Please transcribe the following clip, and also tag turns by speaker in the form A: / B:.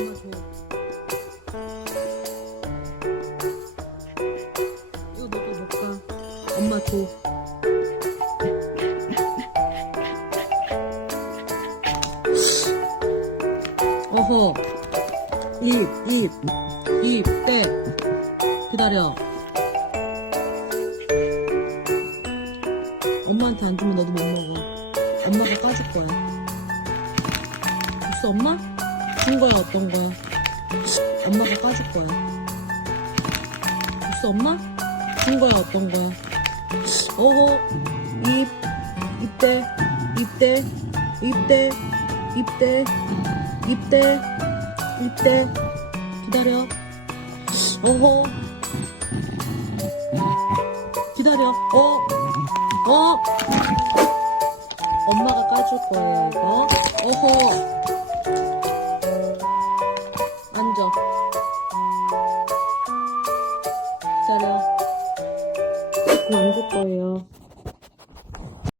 A: 엄마 줘. 이거 너도 먹자. 엄마 줘. 어허 입입입빼 기다려 엄마한테 안 주면 너도 못 먹어 엄마가 까줄 거야 됐어 엄마? 준 거야, 어떤 거야? 엄마가 까줄 거야. 있어, 엄마? 준 거야, 어떤 거야? 어허, 입, 입대, 입대, 입대, 입대, 입대, 입대. 기다려. 어허. 기다려. 어, 어. 엄마가 까줄 거예요, 이거. 어허. 이거 안줄 거예요.